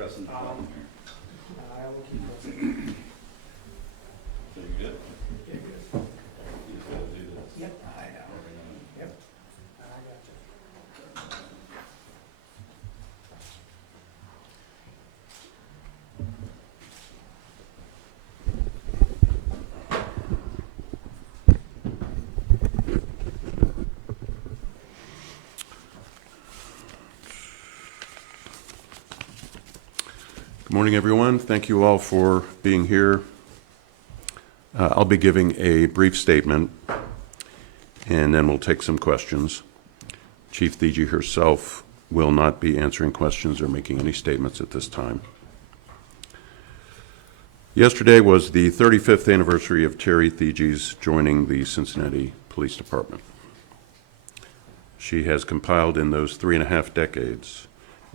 pressing the button here. I will keep listening. So you good? Yeah, good. You just gotta do this. Yep, I know. Yep. I got you. Good morning, everyone. Thank you all for being here. I'll be giving a brief statement, and then we'll take some questions. Chief Theetge herself will not be answering questions or making any statements at this time. Yesterday was the 35th anniversary of Terry Theetge's joining the Cincinnati Police Department. She has compiled in those 3.5 decades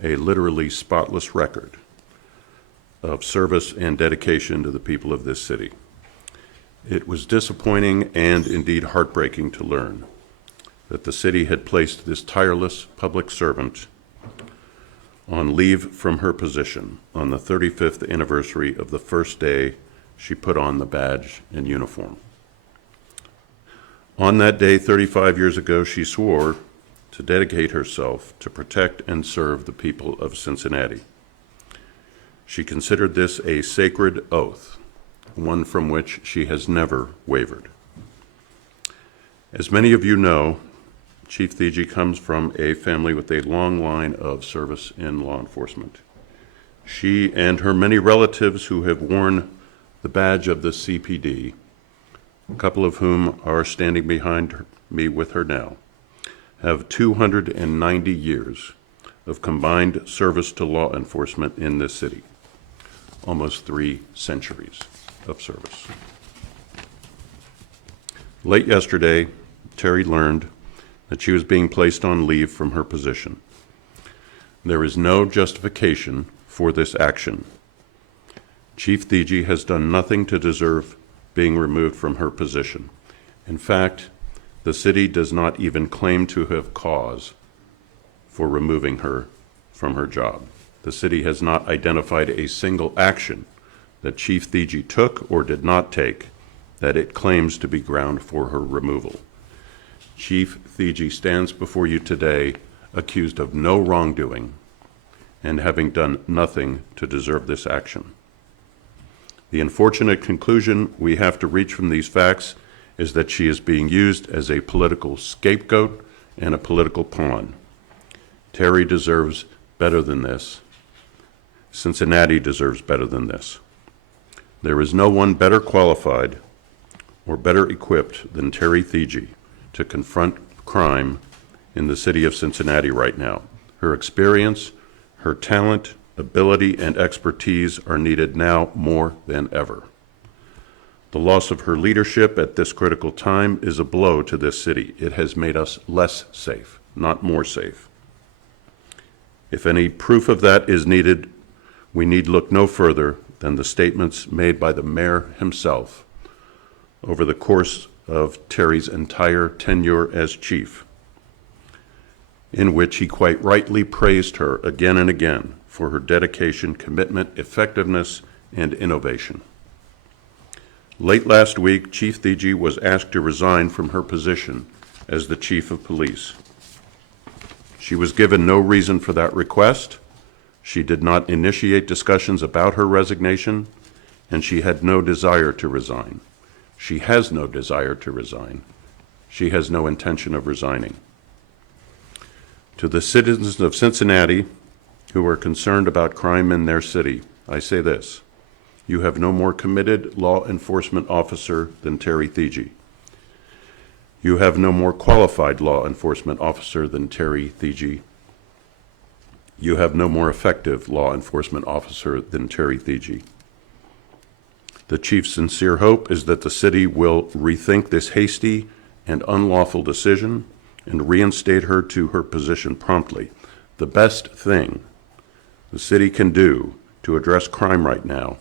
a literally spotless record of service and dedication to the people of this city. It was disappointing and indeed heartbreaking to learn that the city had placed this tireless public servant on leave from her position on the 35th anniversary of the first day she put on the badge and uniform. On that day, 35 years ago, she swore to dedicate herself to protect and serve the people of Cincinnati. She considered this a sacred oath, one from which she has never wavered. As many of you know, Chief Theetge comes from a family with a long line of service in law enforcement. She and her many relatives who have worn the badge of the CPD, a couple of whom are standing behind me with her now, have 290 years of combined service to law enforcement in this city. Almost 3 centuries of service. Late yesterday, Terry learned that she was being placed on leave from her position. There is no justification for this action. Chief Theetge has done nothing to deserve being removed from her position. In fact, the city does not even claim to have cause for removing her from her job. The city has not identified a single action that Chief Theetge took or did not take that it claims to be ground for her removal. Chief Theetge stands before you today accused of no wrongdoing and having done nothing to deserve this action. The unfortunate conclusion we have to reach from these facts is that she is being used as a political scapegoat and a political pawn. Terry deserves better than this. Cincinnati deserves better than this. There is no one better qualified or better equipped than Terry Theetge to confront crime in the city of Cincinnati right now. Her experience, her talent, ability, and expertise are needed now more than ever. The loss of her leadership at this critical time is a blow to this city. It has made us less safe, not more safe. If any proof of that is needed, we need look no further than the statements made by the mayor himself over the course of Terry's entire tenure as chief, in which he quite rightly praised her again and again for her dedication, commitment, effectiveness, and innovation. Late last week, Chief Theetge was asked to resign from her position as the chief of police. She was given no reason for that request. She did not initiate discussions about her resignation, and she had no desire to resign. She has no desire to resign. She has no intention of resigning. To the citizens of Cincinnati who are concerned about crime in their city, I say this: you have no more committed law enforcement officer than Terry Theetge. You have no more qualified law enforcement officer than Terry Theetge. You have no more effective law enforcement officer than Terry Theetge. The chief's sincere hope is that the city will rethink this hasty and unlawful decision and reinstate her to her position promptly. The best thing the city can do to address crime right now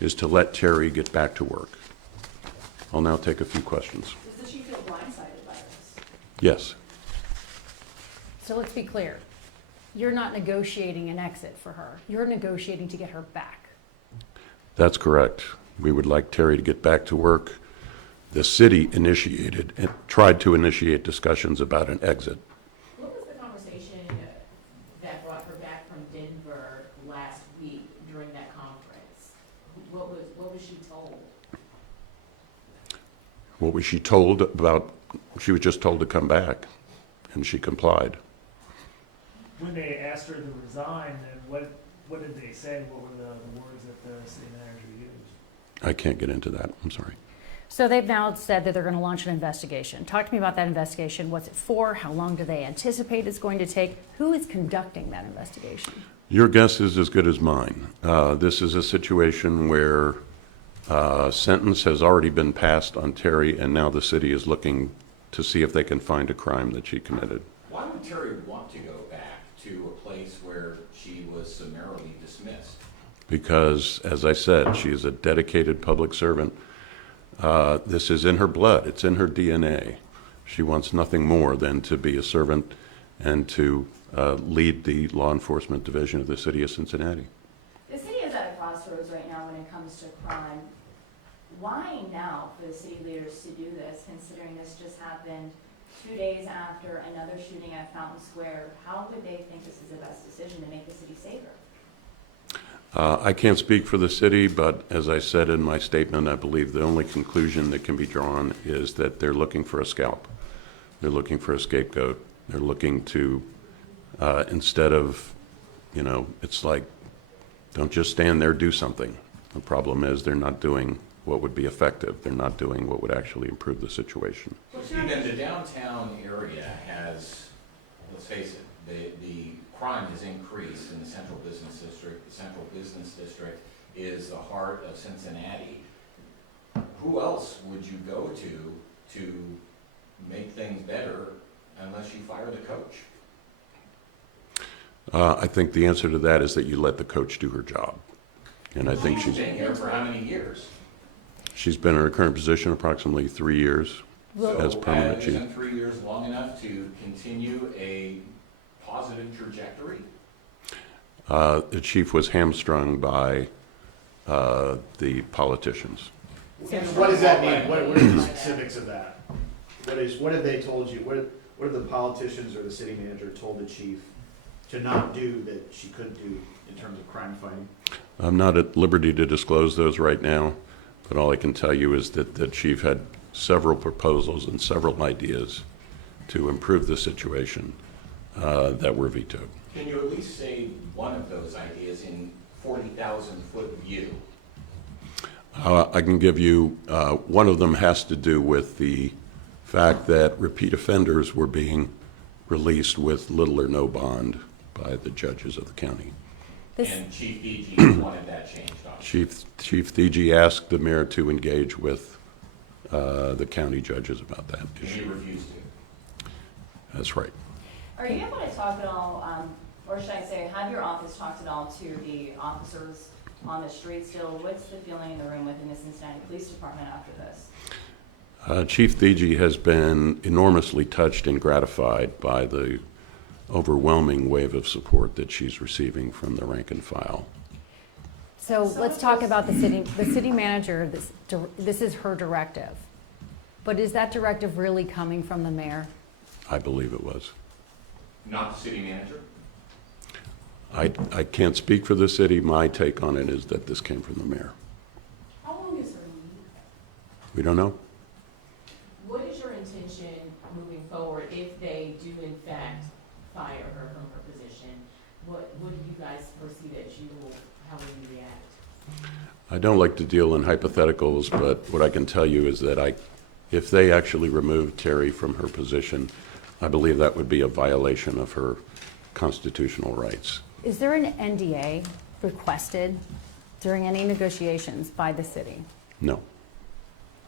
is to let Terry get back to work. I'll now take a few questions. Does the chief feel blindsided by this? Yes. So let's be clear. You're not negotiating an exit for her. You're negotiating to get her back. That's correct. We would like Terry to get back to work. The city initiated and tried to initiate discussions about an exit. What was the conversation that brought her back from Denver last week during that conference? What was she told? What was she told about? She was just told to come back, and she complied. When they asked her to resign, then what did they say? What were the words that the city manager used? I can't get into that. I'm sorry. So they've now said that they're going to launch an investigation. Talk to me about that investigation. What's it for? How long do they anticipate it's going to take? Who is conducting that investigation? Your guess is as good as mine. This is a situation where a sentence has already been passed on Terry, and now the city is looking to see if they can find a crime that she committed. Why would Terry want to go back to a place where she was summarily dismissed? Because, as I said, she is a dedicated public servant. This is in her blood. It's in her DNA. She wants nothing more than to be a servant and to lead the law enforcement division of the City of Cincinnati. The city is at a crossroads right now when it comes to crime. Why now for the city leaders to do this, considering this just happened 2 days after another shooting at Fountain Square? How would they think this is the best decision to make the city safer? I can't speak for the city, but as I said in my statement, I believe the only conclusion that can be drawn is that they're looking for a scalp. They're looking for a scapegoat. They're looking to, instead of, it's like, don't just stand there, do something. The problem is they're not doing what would be effective. They're not doing what would actually improve the situation. Even the downtown area has, let's face it, the crime has increased in the central business district. The central business district is the heart of Cincinnati. Who else would you go to make things better unless you fire the coach? I think the answer to that is that you let the coach do her job. And I think She's been here for how many years? she's been in her current position approximately 3 years as permanent chief. Isn't 3 years long enough to continue a positive trajectory? The chief was hamstrung by the politicians. What does that mean? What are the specifics of that? What have they told you? What have the politicians or the city manager told the chief to not do that she couldn't do in terms of crime fighting? I'm not at liberty to disclose those right now, but all I can tell you is that the chief had several proposals and several ideas to improve the situation that were vetoed. Can you at least say one of those ideas in 40,000-foot view? I can give you, one of them has to do with the fact that repeat offenders were being released with little or no bond by the judges of the county. And Chief Theetge wanted that changed, obviously. Chief Theetge asked the mayor to engage with the county judges about that And he issue. refused to. That's right. Are you able to talk at all, or should I say, have your office talked at all to the officers on the street still? What's the feeling in the room within the Cincinnati Police Department after this? Chief Theetge has been enormously touched and gratified by the overwhelming wave of support that she's receiving from the rank and file. So let's talk about the city manager. This is her directive. But is that directive really coming from the mayor? I believe it was. Not the city manager? I can't speak for the city. My take on it is that this came from the mayor. How long is her leave? We don't know. What is your intention moving forward if they do in fact fire her from her position? What do you guys foresee that how will you react? I don't like to deal in hypotheticals, but what I can tell you is that if they actually removed Terry from her position, I believe that would be a violation of her constitutional rights. Is there an NDA requested during any negotiations by the city? No.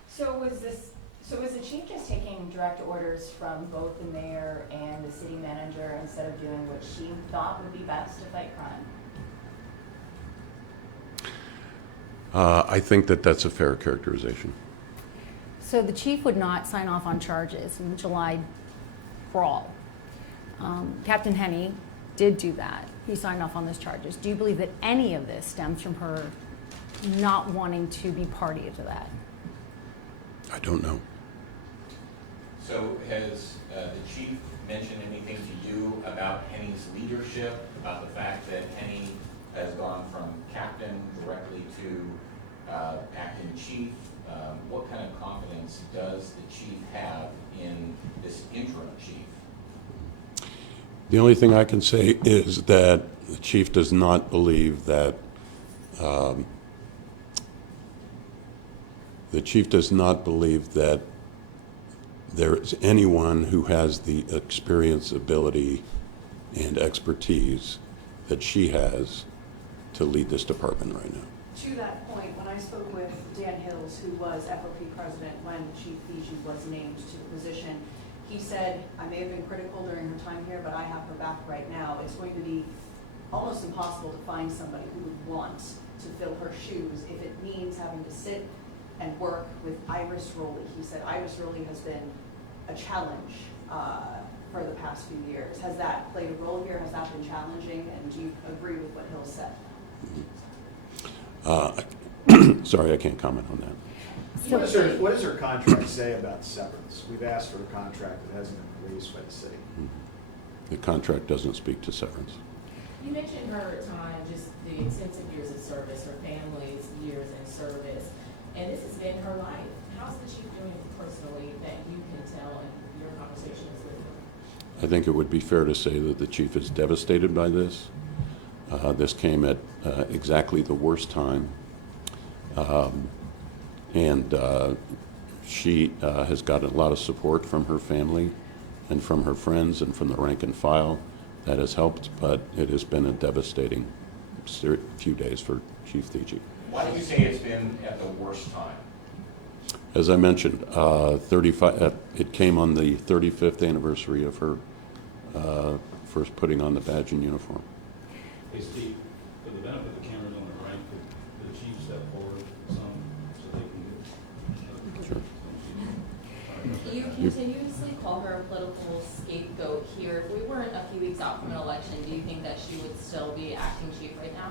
So was the chief just taking direct orders from both the mayor and the city manager instead of doing what she thought would be best to fight crime? I think that that's a fair characterization. So the chief would not sign off on charges in the July brawl. Captain Henney did do that, he signed off on those charges. Do you believe that any of this stems from her not wanting to be party to that? I don't know. So has the chief mentioned anything to you about Henny's leadership, about the fact that Henny has gone from captain directly to acting chief? What kind of confidence does the chief have in this interim chief? The only thing I can say is that the chief does not believe that there is anyone who has the experience, ability, and expertise that she has to lead this department right now. To that point, when I spoke with Dan Hills, who was FOP president when Chief Theetge was named to the position, he said, I may have been critical during her time here, but I have her back right now. It's going to be almost impossible to find somebody who would want to fill her shoes if it means having to sit and work with Iris Rowley. He said Iris Rowley has been a challenge for the past few years. Has that played a role here? Has that been challenging? And do you agree with what Hill said? Sorry, I can't comment on that. What does her contract say about severance? We've asked for a contract that hasn't been released by the city. The contract doesn't speak to severance. You mentioned her time, just the extensive years of service, her family's years in service, and this has been her life. How's the chief doing personally that you can tell in your conversations with her? I think it would be fair to say that the chief is devastated by this. This came at exactly the worst time. And she has gotten a lot of support from her family and from her friends and from the rank and file. That has helped, but it has been a devastating few days for Chief Theetge. Why do you say it's been at the worst time? As I mentioned, it came on the 35th anniversary of her first putting on the badge and uniform. Hey Steve, for the benefit of the cameras on the right, could the chief step forward some so they can get? Sure. You continuously call her a political scapegoat here. If we weren't a few weeks out from an election, do you think that she would still be acting chief right now?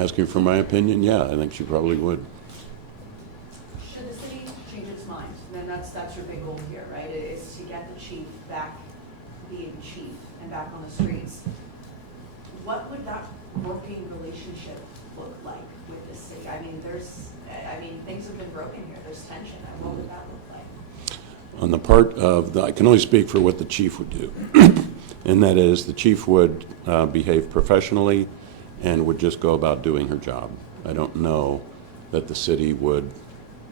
Asking for my opinion, yeah, I think she probably would. Should the city change its mind? Then that's your big goal here, right? Is to get the chief back being chief and back on the streets. What would that working relationship look like with the city? I mean, things have been broken here. There's tension. What would that look like? On the part of I can only speak for what the chief would do, and that is the chief would behave professionally and would just go about doing her job. I don't know that the city would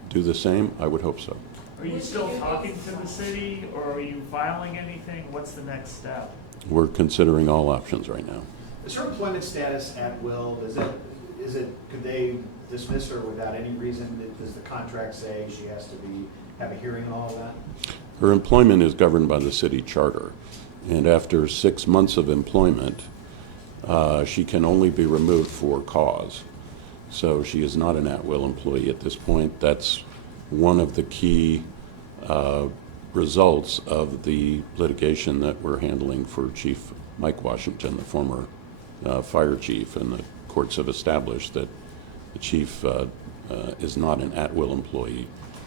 do the same. I would hope so. Are you still talking to the city, or are you filing anything? What's the next step? We're considering all options right now. Is her employment status at will? Could they dismiss her without any reason? Does the contract say she has to have a hearing and all of that? Her employment is governed by the city charter, and after 6 months of employment, she can only be removed for cause. So she is not an at-will employee at this point. That's one of the key results of the litigation that we're handling for Chief Mike Washington, the former fire chief, and the courts have established that the chief is not an at-will employee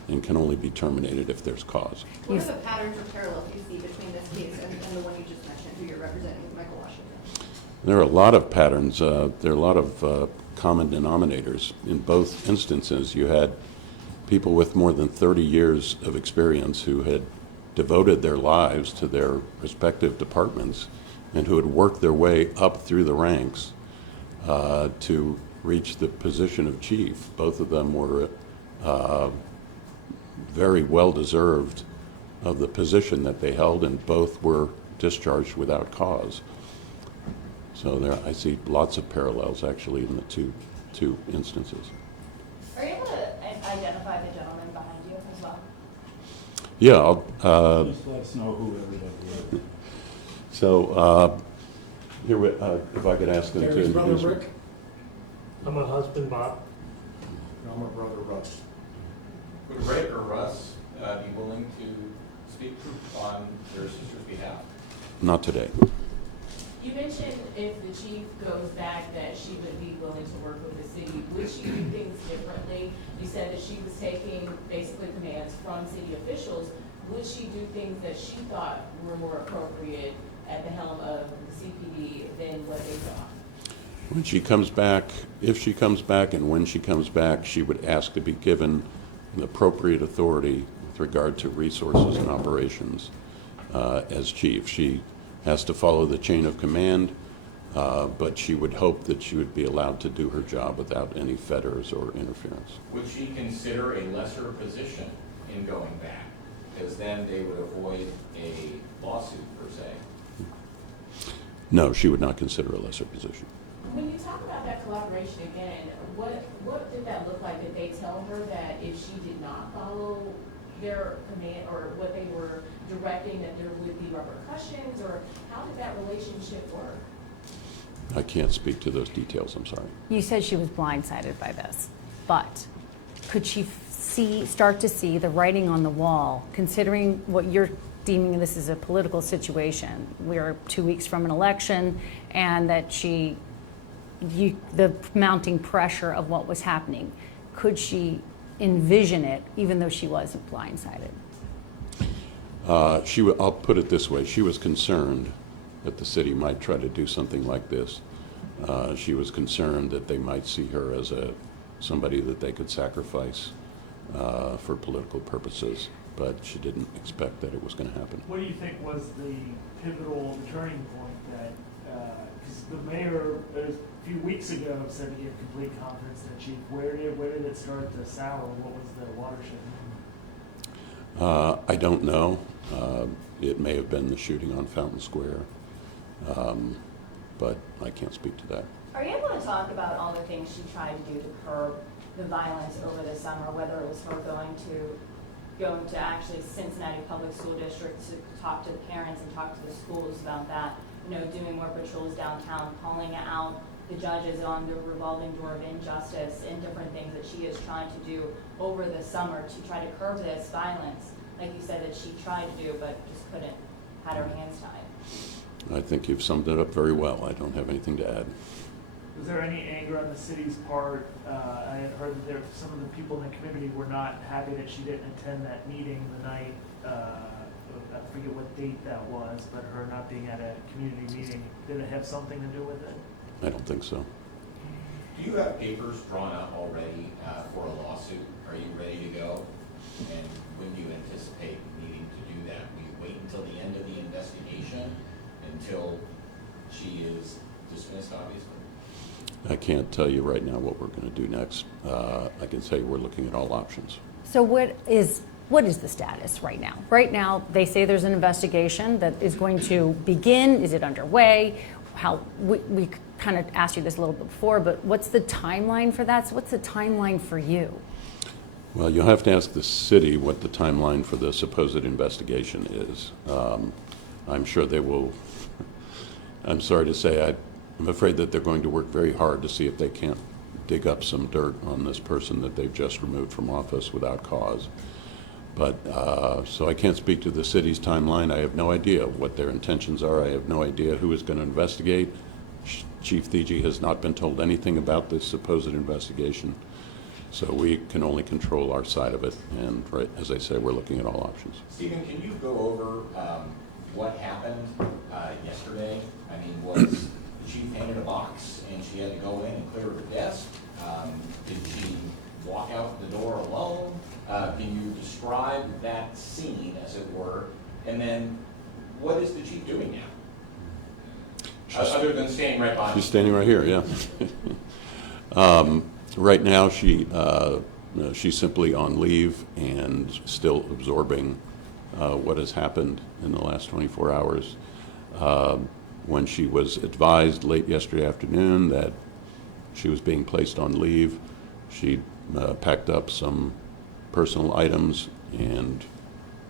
and can only be terminated if there's cause. What are the patterns or parallels you see between this case and the one you just mentioned, who you're representing with Michael Washington? There are a lot of patterns. There are a lot of common denominators. In both instances, you had people with more than 30 years of experience who had devoted their lives to their respective departments and who had worked their way up through the ranks to reach the position of chief. Both of them were very well deserved of the position that they held, and both were discharged without cause. So I see lots of parallels actually in the two instances. Are you able to identify the gentleman behind you as well? Yeah, I'll, Just let us know who everybody is. so here, if I could ask them to Terry's brother introduce me. Rick. I'm a husband, Bob. No, I'm her brother Russ. Would Rick or Russ be willing to speak on their sister's behalf? Not today. You mentioned if the chief goes back that she would be willing to work with the city. Would she do things differently? You said that she was taking basically commands from city officials. Would she do things that she thought were more appropriate at the helm of the CPD than what they thought? When she comes back, if she comes back and when she comes back, she would ask to be given the appropriate authority with regard to resources and operations as chief. She has to follow the chain of command, but she would hope that she would be allowed to do her job without any fetters or interference. Would she consider a lesser position in going back? Because then they would avoid a lawsuit per se. No, she would not consider a lesser position. When you talk about that collaboration again, what did that look like? Did they tell her that if she did not follow their command or what they were directing, that there would be repercussions, or how did that relationship work? I can't speak to those details, I'm sorry. You said she was blindsided by this, but could she start to see the writing on the wall, considering what you're deeming this as a political situation? We're 2 weeks from an election, and that the mounting pressure of what was happening. Could she envision it, even though she wasn't blindsided? I'll put it this way. She was concerned that the city might try to do something like this. She was concerned that they might see her as somebody that they could sacrifice for political purposes, but she didn't expect that it was going to happen. What do you think was the pivotal turning point that, because the mayor a few weeks ago said he had complete confidence in the chief. Where did it start to sour? What was the watershed moment? I don't know. It may have been the shooting on Fountain Square, but I can't speak to that. Are you able to talk about all the things she tried to do to curb the violence over the summer, whether it was her going to actually Cincinnati Public School District to talk to the parents and talk to the schools about that, doing more patrols downtown, calling out the judges on the revolving door of injustice and different things that she is trying to do over the summer to try to curb this violence, like you said that she tried to do but just couldn't, had her hands tied? I think you've summed it up very well. I don't have anything to add. Was there any anger on the city's part? I had heard that some of the people in the community were not happy that she didn't attend that meeting the night, I forget what date that was, but her not being at a community meeting, did it have something to do with it? I don't think so. Do you have papers drawn up already for a lawsuit? Are you ready to go? And when do you anticipate needing to do that? Will you wait until the end of the investigation, until she is dismissed, obviously? I can't tell you right now what we're going to do next. I can say we're looking at all options. So what is the status right now? Right now, they say there's an investigation that is going to begin. Is it underway? We kind of asked you this a little bit before, but what's the timeline for that? So what's the timeline for you? Well, you'll have to ask the city what the timeline for the supposed investigation is. I'm sure they will. I'm sorry to say, I'm afraid that they're going to work very hard to see if they can't dig up some dirt on this person that they've just removed from office without cause. But, so I can't speak to the city's timeline. I have no idea what their intentions are. I have no idea who is going to investigate. Chief Theetge has not been told anything about this supposed investigation. So we can only control our side of it. And right, as I say, we're looking at all options. Stephen, can you go over what happened yesterday? I mean, was the chief handed a box and she had to go in and clear her desk? Did she walk out the door alone? Can you describe that scene, as it were? And then what is the chief doing now? Other than standing right behind you. She's standing right here, yeah. Right now, she's simply on leave and still absorbing what has happened in the last 24 hours. When she was advised late yesterday afternoon that she was being placed on leave, she packed up some personal items and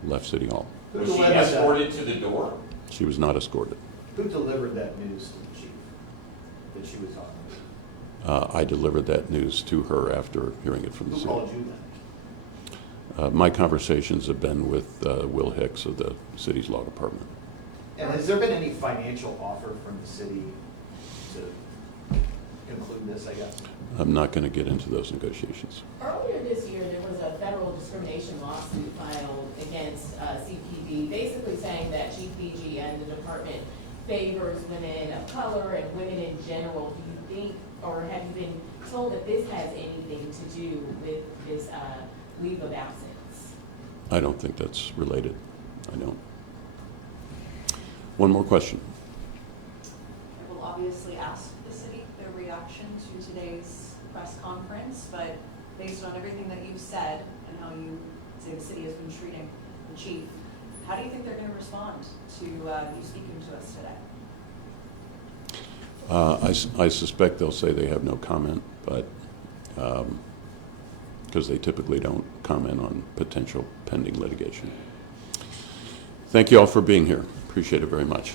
left City Hall. Was she escorted to the door? She was not escorted. Who delivered that news to the chief that she was talking to? I delivered that news to her after hearing it from the Who city. called you then? My conversations have been with Will Hicks of the city's law department. And has there been any financial offer from the city to conclude this, I guess? I'm not going to get into those negotiations. Earlier this year, there was a federal discrimination lawsuit filed against CPD, basically saying that Chief Theetge and the department favors women of color and women in general. Do you think, or have you been told that this has anything to do with this leave of absence? I don't think that's related. I don't. One more question. I will obviously ask the city their reaction to today's press conference, but based on everything that you've said and how you say the city has been treating the chief, how do you think they're going to respond to you speaking to us today? I suspect they'll say they have no comment, but because they typically don't comment on potential pending litigation. Thank you all for being here. Appreciate it very much.